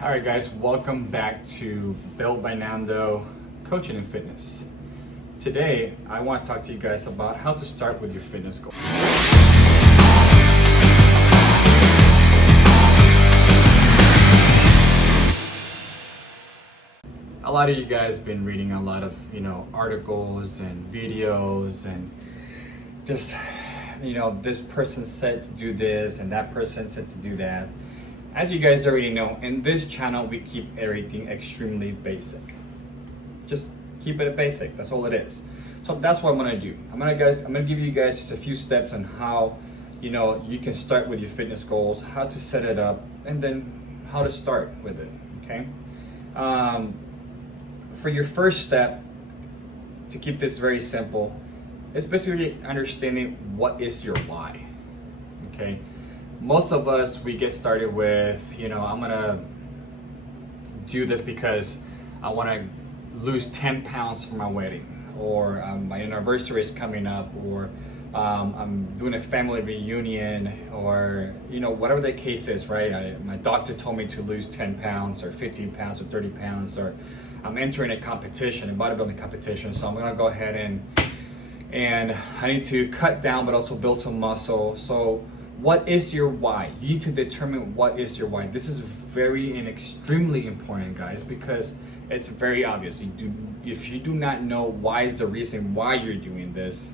All right, guys, welcome back to Built by Nando Coaching and Fitness. Today, I want to talk to you guys about how to start with your fitness goals. A lot of you guys been reading a lot of, articles and videos and just, this person said to do this and that person said to do that. As you guys already know, in this channel, we keep everything extremely basic. Just keep it basic, that's all it is. So that's what I'm gonna do. I'm gonna give you guys just a few steps on how, you can start with your fitness goals, how to set it up, and then how to start with it, okay? For your first step, to keep this very simple, it's basically understanding what is your why, okay? Most of us, we get started with, I'm gonna do this because I wanna lose 10 pounds for my wedding, or my anniversary is coming up, or I'm doing a family reunion, or, whatever the case is, right? My doctor told me to lose 10 pounds, or 15 pounds, or 30 pounds, or I'm entering a competition, a bodybuilding competition, so I'm gonna go ahead and I need to cut down, but also build some muscle. So what is your why? You need to determine what is your why. This is very and extremely important, guys, because it's very obvious. If you do not know why is the reason why you're doing this,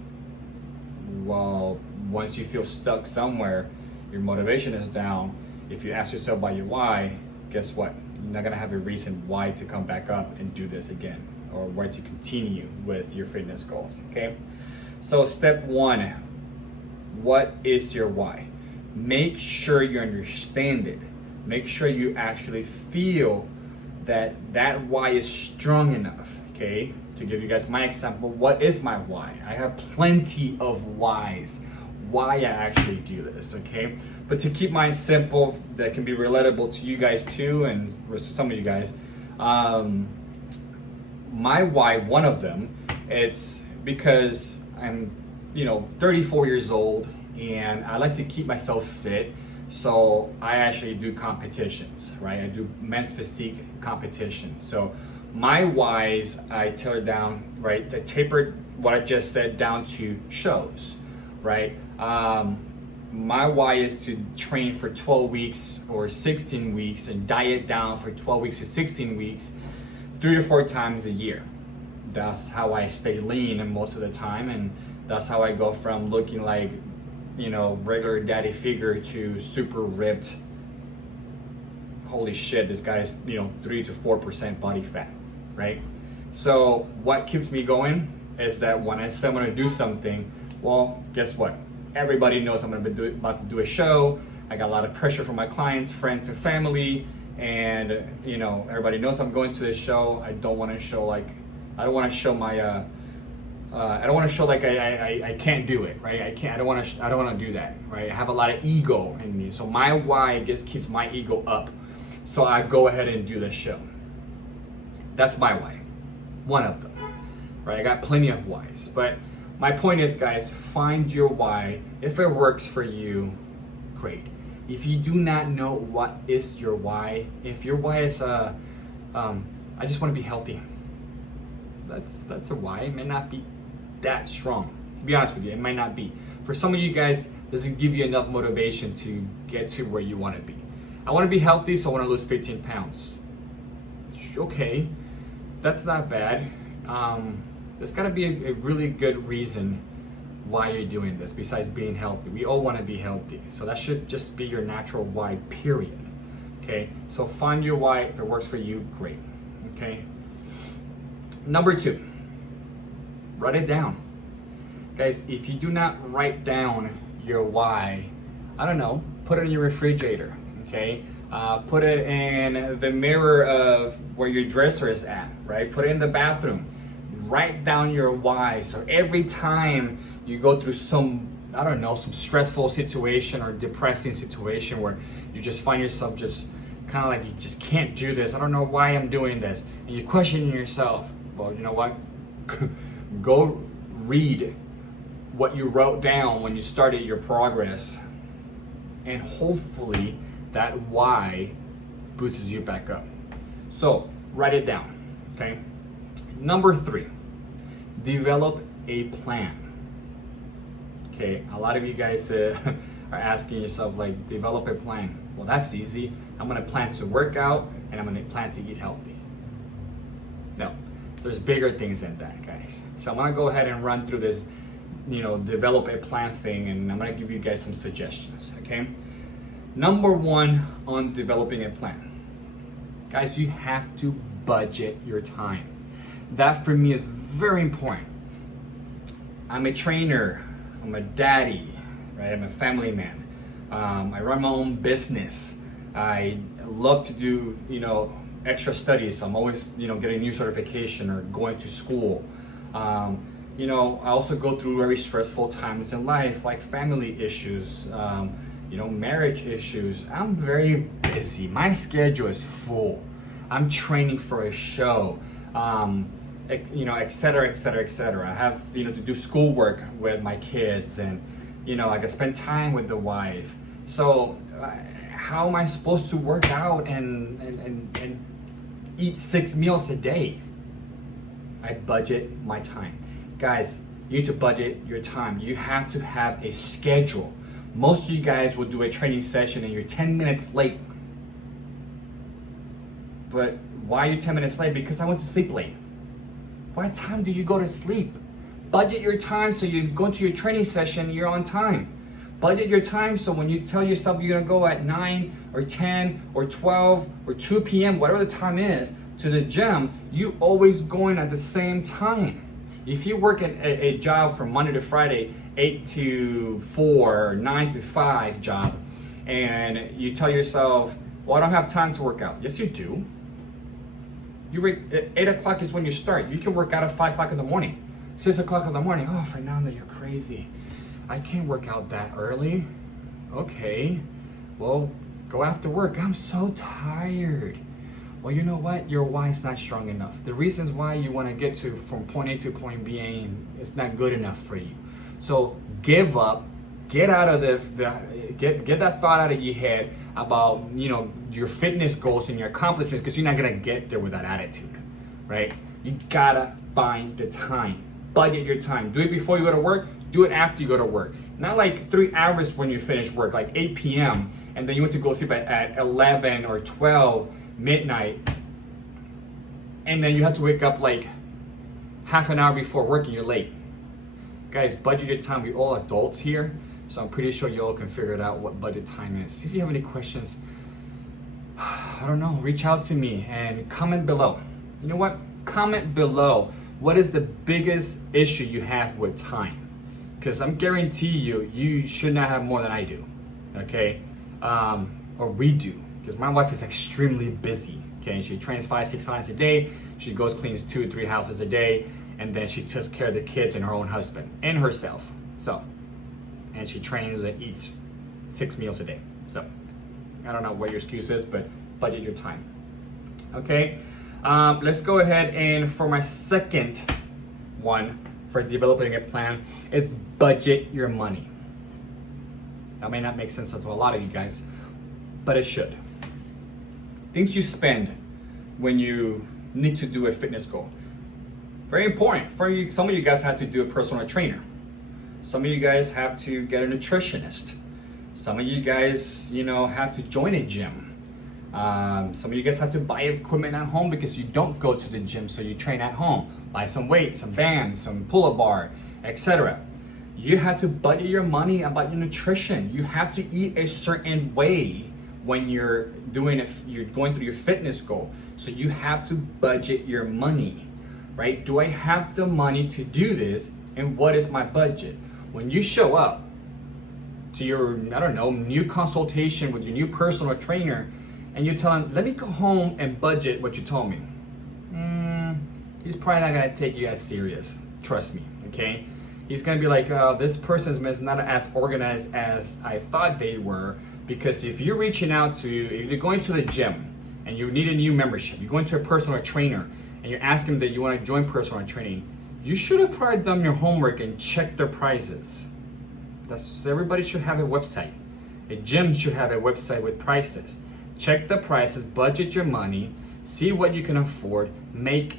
well, once you feel stuck somewhere, your motivation is down. If you ask yourself about your why, guess what? You're not gonna have a reason why to come back up and do this again, or why to continue with your fitness goals, okay? So step one, what is your why? Make sure you understand it. Make sure you actually feel that why is strong enough, okay? To give you guys my example, what is my why? I have plenty of whys, why I actually do this, okay? But to keep mine simple, that can be relatable to you guys too, and some of you guys, my why, one of them, it's because I'm, 34 years old, and I like to keep myself fit, so I actually do competitions, right? I do men's physique competitions. So my whys, I tailor down, right? I tapered what I just said down to shows, right? My why is to train for 12 weeks or 16 weeks and diet down for 12 weeks to 16 weeks, 3 to 4 times a year. That's how I stay lean most of the time, and that's how I go from looking like, regular daddy figure to super ripped. Holy shit, this guy's, 3 to 4% body fat, right? So what keeps me going is that when I say I'm gonna do something, well, guess what? Everybody knows I'm gonna be about to do a show. I got a lot of pressure from my clients, friends, and family, and everybody knows I'm going to this show. I don't want to show like I don't want to show like I can't do it, right? I don't want to do that, right? I have a lot of ego in me, so my why keeps my ego up. So I go ahead and do the show. That's my why, one of them, right? I got plenty of whys, but my point is, guys, find your why. If it works for you, great. If you do not know what is your why, if your why is I just want to be healthy, that's a why. It may not be that strong, to be honest with you. It might not be. For some of you guys, doesn't give you enough motivation to get to where you want to be. I want to be healthy, so I want to lose 15 pounds. Okay, that's not bad. There's got to be a really good reason why you're doing this besides being healthy. We all want to be healthy, so that should just be your natural why, period. Okay, so find your why. If it works for you, great. Okay, number 2, write it down. Guys, if you do not write down your why, I don't know, put it in your refrigerator, okay? Put it in the mirror of where your dresser is at, right? Put it in the bathroom. Write down your why, so every time you go through some stressful situation or depressing situation where you just find yourself just kind of like you just can't do this, I don't know why I'm doing this, and you're questioning yourself, well, you know what? Go read what you wrote down when you started your progress, and hopefully that why boosts you back up. So write it down, okay? Number 3, develop a plan. Okay, a lot of you guys are asking yourself, like, develop a plan. Well, that's easy. I'm gonna plan to work out and I'm gonna plan to eat healthy. No, there's bigger things than that, guys. So I'm gonna go ahead and run through this, develop a plan thing, and I'm gonna give you guys some suggestions, okay? Number 1 on developing a plan. Guys, you have to budget your time. That for me is very important. I'm a trainer, I'm a daddy, right? I'm a family man. I run my own business. I love to do, extra studies. So I'm always, getting a new certification or going to school. I also go through very stressful times in life, like family issues, marriage issues. I'm very busy. My schedule is full. I'm training for a show, et cetera, et cetera, et cetera. I have, to do schoolwork with my kids, and, I can spend time with the wife. So how am I supposed to work out and eat 6 meals a day? I budget my time. Guys, you need to budget your time. You have to have a schedule. Most of you guys will do a training session and you're 10 minutes late. But why are you 10 minutes late? Because I went to sleep late. What time do you go to sleep? Budget your time so you go to your training session, you're on time. Budget your time so when you tell yourself you're gonna go at 9 or 10 or 12 or 2 p.m., whatever the time is, to the gym, you always going at the same time. If you work at a job from Monday to Friday, 8 to 4, or 9 to 5 job, and you tell yourself, well, I don't have time to work out. Yes, you do. At 8 o'clock is when you start. You can work out at 5 o'clock in the morning. 6 o'clock in the morning. Oh, Fernando, you're crazy. I can't work out that early. Okay, well, go after work. I'm so tired. Well, you know what? Your why is not strong enough. The reasons why you want to get from point A to point B, it's not good enough for you. So give up. Get out of get that thought out of your head about your fitness goals and your accomplishments, because you're not gonna get there with that attitude, right? You gotta find the time. Budget your time. Do it before you go to work. Do it after you go to work. Not like 3 hours when you finish work, like 8 p.m. and then you went to go sleep at 11 or 12 midnight, and then you have to wake up like half an hour before work and you're late. Guys, budget your time. We're all adults here, so I'm pretty sure you all can figure it out what budget time is. If you have any questions, I don't know, reach out to me and comment below. You know what? Comment below. What is the biggest issue you have with time? Because I'm guarantee you should not have more than I do, okay? Or we do, because my wife is extremely busy, okay? She trains 5-6 times a day. She goes cleans 2-3 houses a day, and then she takes care of the kids and her own husband and herself. So, and she trains and eats 6 meals a day. So, I don't know what your excuse is, but budget your time, okay? Let's go ahead, and for my second one for developing a plan, it's budget your money. That may not make sense to a lot of you guys, but it should. Things you spend when you need to do a fitness goal. Very important. For you, some of you guys have to do a personal trainer. Some of you guys have to get a nutritionist. Some of you guys, have to join a gym. Some of you guys have to buy equipment at home because you don't go to the gym, so you train at home. Buy some weights, some bands, some pull-up bar, etc. You have to budget your money about your nutrition. You have to eat a certain way when you're you're going through your fitness goal. So you have to budget your money, right? Do I have the money to do this? And what is my budget? When you show up to your, new consultation with your new personal trainer, and you tell him, let me go home and budget what you told me. He's probably not gonna take you as serious. Trust me, okay? He's gonna be like, this person is not as organized as I thought they were, because if you're reaching out if you're going to the gym and you need a new membership, you're going to a personal trainer and you're asking that you wanna join personal training, you should have probably done your homework and checked their prices. Everybody should have a website. A gym should have a website with prices. check the prices, budget your money, see what you can afford, make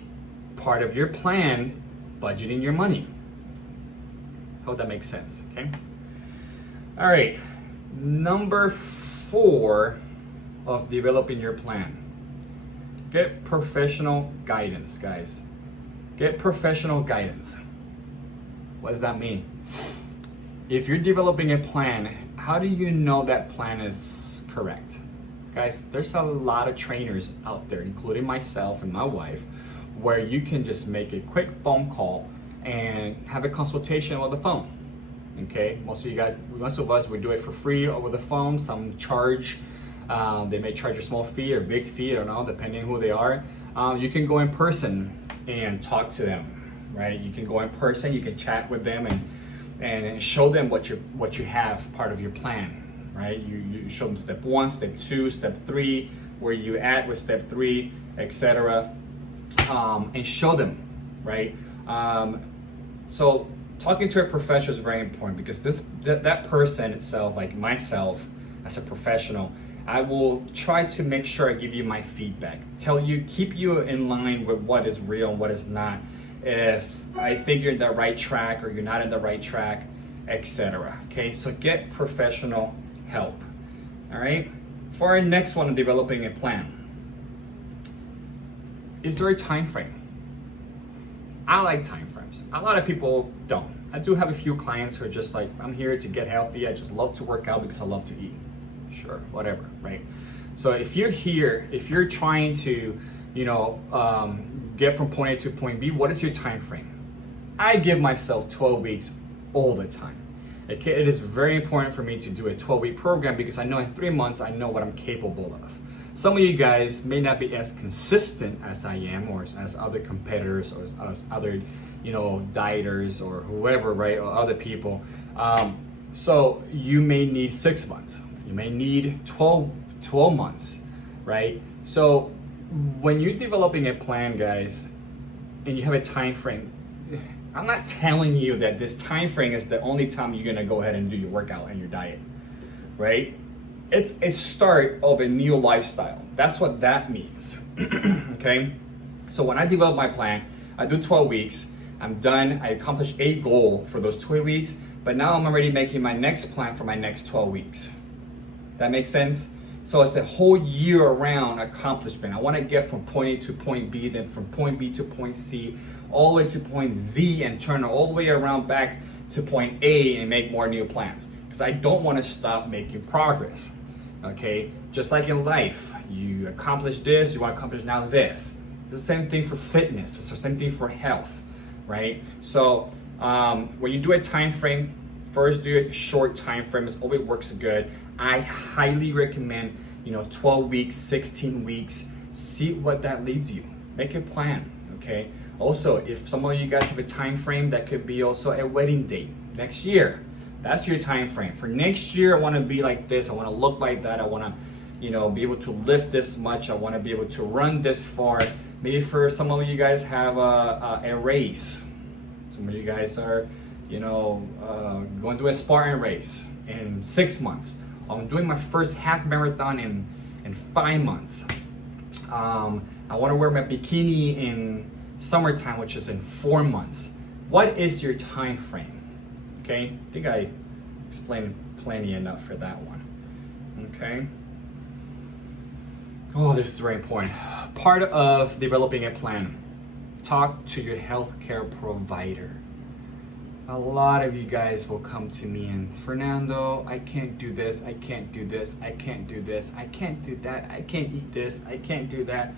part of your plan budgeting your money. Hope that makes sense, okay? All right, number 4 of developing your plan. Get professional guidance, guys. Get professional guidance. What does that mean? If you're developing a plan, how do you know that plan is correct? Guys, there's a lot of trainers out there, including myself and my wife, where you can just make a quick phone call and have a consultation over the phone. Okay, most of us, we do it for free over the phone. Some charge, they may charge a small fee or big fee, I don't know, depending on who they are. You can go in person and talk to them, right? You can go in person, you can chat with them and show them what you have part of your plan, right? You show them step 1, step 2, step 3, where you at with step 3, etc. And show them, right? So talking to a professional is very important, because that person itself, like myself as a professional, I will try to make sure I give you my feedback, keep you in line with what is real and what is not. If I think you're in the right track or you're not in the right track, etc. Okay, so get professional help. All right, for our next one, developing a plan. Is there a time frame? I like time frames. A lot of people don't. I do have a few clients who are just like, I'm here to get healthy. I just love to work out because I love to eat. Sure, whatever, right? So if you're trying to, get from point A to point B, what is your time frame? I give myself 12 weeks all the time. Okay, it is very important for me to do a 12-week program, because I know in 3 months, I know what I'm capable of. Some of you guys may not be as consistent as I am, or as other competitors, or as other, dieters or whoever, right, or other people. So you may need 6 months. You may need 12 months, right? So when you're developing a plan, guys, and you have a time frame, I'm not telling you that this time frame is the only time you're gonna go ahead and do your workout and your diet, right? It's a start of a new lifestyle. That's what that means, okay? So when I develop my plan, I do 12 weeks, I'm done, I accomplished a goal for those 12 weeks, but now I'm already making my next plan for my next 12 weeks. That makes sense? So it's a whole year-round accomplishment. I want to get from point A to point B, then from point B to point C, all the way to point Z, and turn all the way around back to point A and make more new plans. Because I don't want to stop making progress. Okay? Just like in life, you accomplish this, you want to accomplish now this. It's the same thing for fitness. It's the same thing for health, right? So when you do a time frame, first do a short time frame. It always works good. I highly recommend, 12 weeks, 16 weeks. See what that leads you. Make a plan, okay? Also, if some of you guys have a time frame, that could be also a wedding date next year. That's your time frame. For next year, I want to be like this. I want to look like that. I want to, be able to lift this much. I want to be able to run this far. Maybe for some of you guys have a race. Some of you guys are, going to a Spartan race in 6 months. I'm doing my first half marathon in 5 months. I want to wear my bikini in summertime, which is in 4 months. What is your time frame? Okay, I think I explained plenty enough for that one. Okay. Oh, this is very important. Part of developing a plan. Talk to your healthcare provider. A lot of you guys will come to me and, Fernando, I can't do this, I can't do this, I can't do this, I can't do that, I can't eat this, I can't do that.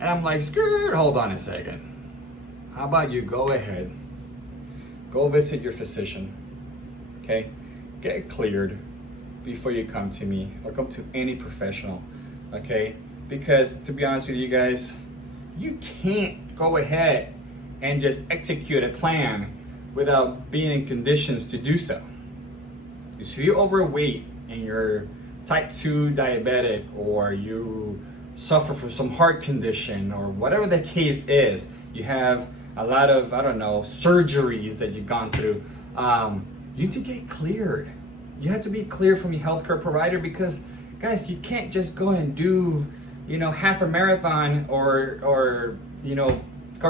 And I'm like, hold on a second. How about you go ahead, go visit your physician, okay? Get cleared before you come to me or come to any professional, okay? Because to be honest with you guys, you can't go ahead and just execute a plan without being in conditions to do so. If you're overweight and you're type 2 diabetic, or you suffer from some heart condition, or whatever the case is, you have a lot of, surgeries that you've gone through, you need to get cleared. You have to be cleared from your healthcare provider, because Guys, you can't just go and do, half a marathon or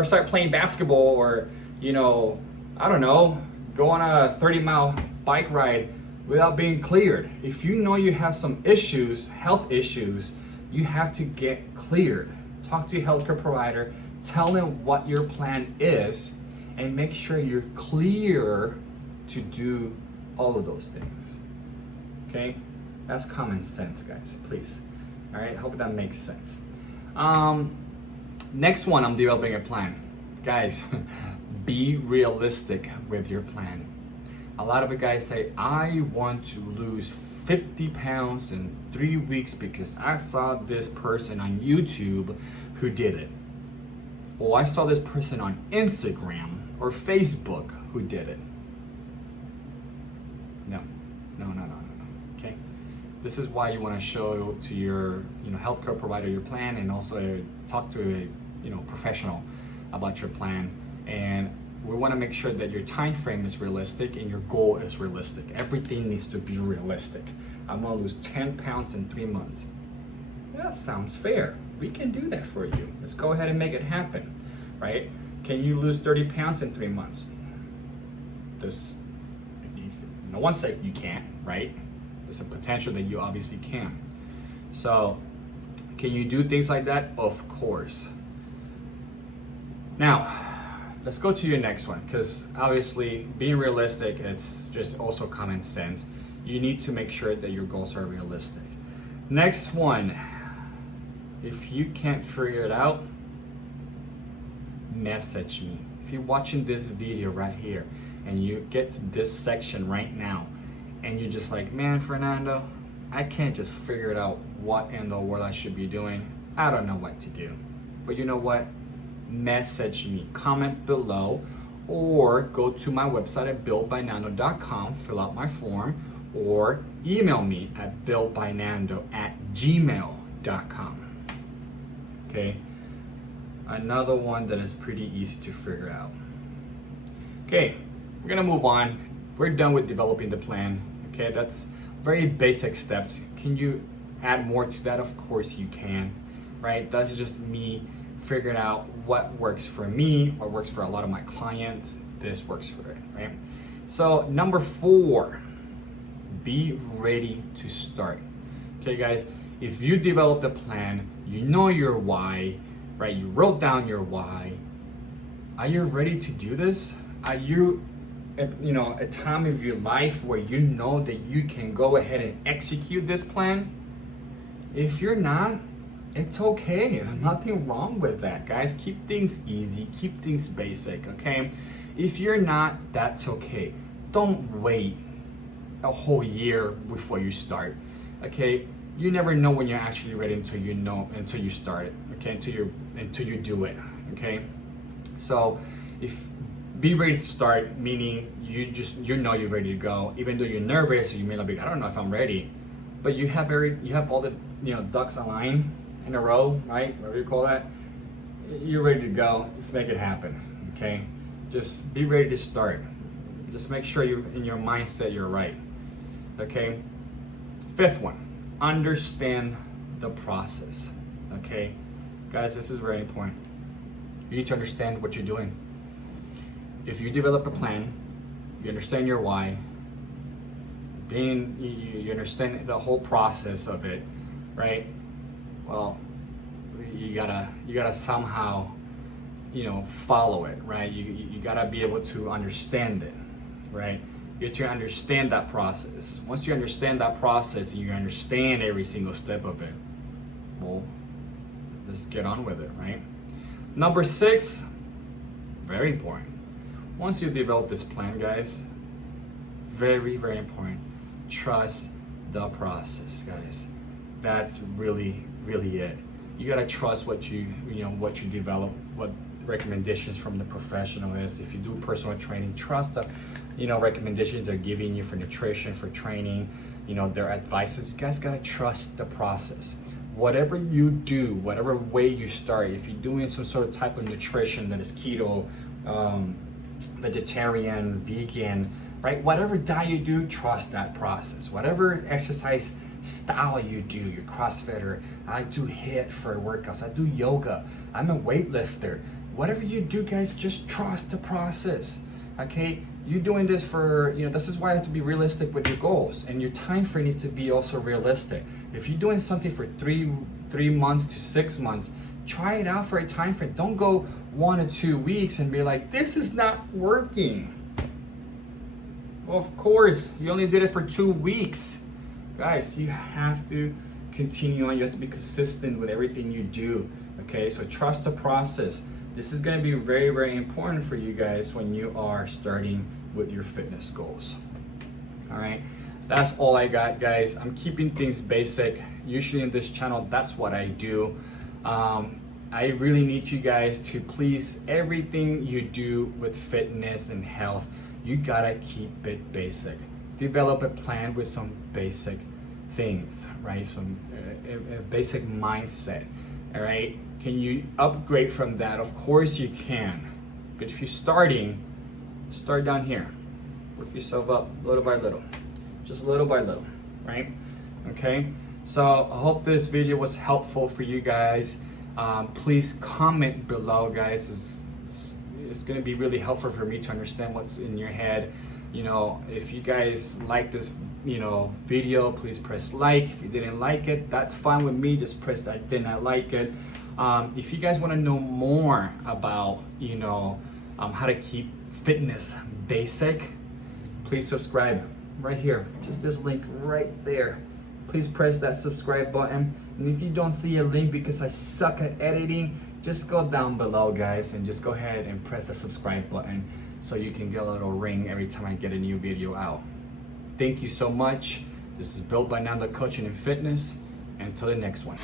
start playing basketball or, I don't know, go on a 30-mile bike ride without being cleared. If you know you have some issues, health issues, you have to get cleared. Talk to your healthcare provider, tell them what your plan is, and make sure you're clear to do all of those things. Okay? That's common sense, guys, please. All right, hope that makes sense. Next one, I'm developing a plan. Guys, be realistic with your plan. A lot of you guys say, I want to lose 50 pounds in 3 weeks because I saw this person on YouTube who did it. Or I saw this person on Instagram or Facebook who did it. No. Okay? This is why you want to show to your healthcare provider your plan, and also talk to a professional about your plan. And we want to make sure that your time frame is realistic and your goal is realistic. Everything needs to be realistic. I'm going to lose 10 pounds in 3 months. That sounds fair. We can do that for you. Let's go ahead and make it happen, right? Can you lose 30 pounds in 3 months? No one said you can't, right? There's a potential that you obviously can. So, can you do things like that? Of course. Now, let's go to your next one, because obviously being realistic, it's just also common sense. You need to make sure that your goals are realistic. Next one, if you can't figure it out, message me. If you're watching this video right here and you get to this section right now and you're just like, man, Fernando, I can't just figure it out what in the world I should be doing. I don't know what to do. But you know what? Message me, comment below, or go to my website at builtbynando.com, fill out my form, or email me at builtbynando@gmail.com. Okay, another one that is pretty easy to figure out. Okay, we're gonna move on. We're done with developing the plan. Okay, that's very basic steps. Can you add more to that? Of course you can, right? That's just me figuring out what works for me, what works for a lot of my clients. This works for it, right? So number 4, be ready to start. Okay, guys, if you develop the plan, you know your why, right? You wrote down your why. Are you ready to do this? Are you at a time of your life where you know that you can go ahead and execute this plan? If you're not, it's okay. There's nothing wrong with that, guys. Keep things easy, keep things basic, okay? If you're not, that's okay. Don't wait a whole year before you start, okay? You never know when you're actually ready until you start it, okay? Until you do it, okay? So be ready to start, meaning you know you're ready to go. Even though you're nervous, you may not be, I don't know if I'm ready, but you have all the ducks aligned in a row, right? Whatever you call that. You're ready to go. Just make it happen, okay? Just be ready to start. Just make sure you're in your mindset you're right, okay? 5th one, understand the process, okay? Guys, this is very important. You need to understand what you're doing. If you develop a plan, you understand your why, you understand the whole process of it, right? Well, you gotta somehow, follow it, right? You gotta be able to understand it, right? You have to understand that process. Once you understand that process and you understand every single step of it, well, let's get on with it, right? Number 6, very important. Once you develop this plan, guys, very, very important. Trust the process, guys. That's really, really it. You gotta trust what you develop, what recommendations from the professional is. If you do personal training, trust the recommendations they're giving you for nutrition, for training, their advices. You guys gotta trust the process. Whatever you do, whatever way you start, if you're doing some sort of type of nutrition that is keto, vegetarian, vegan, right? Whatever diet you do, trust that process. Whatever exercise style you do, you're CrossFitter, I do HIIT for workouts, I do yoga, I'm a weightlifter. Whatever you do, guys, just trust the process. Okay, you're doing this for, this is why you have to be realistic with your goals, and your time frame needs to be also realistic. If you're doing something for three months to 6 months, try it out for a time frame. Don't go 1 or 2 weeks and be like, this is not working. Well, of course, you only did it for 2 weeks. Guys, you have to continue on. You have to be consistent with everything you do. Okay, so trust the process. This is going to be very, very important for you guys when you are starting with your fitness goals. All right, that's all I got, guys. I'm keeping things basic. Usually in this channel, that's what I do. I really need you guys to please, everything you do with fitness and health, you gotta keep it basic. Develop a plan with some basic things, right? Some a basic mindset, all right? Can you upgrade from that? Of course you can. But if you're starting, start down here. Work yourself up little by little. Just little by little, right? Okay? So I hope this video was helpful for you guys. Please comment below, guys. It's going to be really helpful for me to understand what's in your head. If you guys like this, video, please press like. If you didn't like it, that's fine with me. Just press I did not like it. If you guys want to know more about, how to keep fitness basic, please subscribe right here. Just this link right there. Please press that subscribe button. And if you don't see a link because I suck at editing, just go down below, guys, and just go ahead and press the subscribe button so you can get a little ring every time I get a new video out. Thank you so much. This is Built by Nando Coaching and Fitness. Until the next one.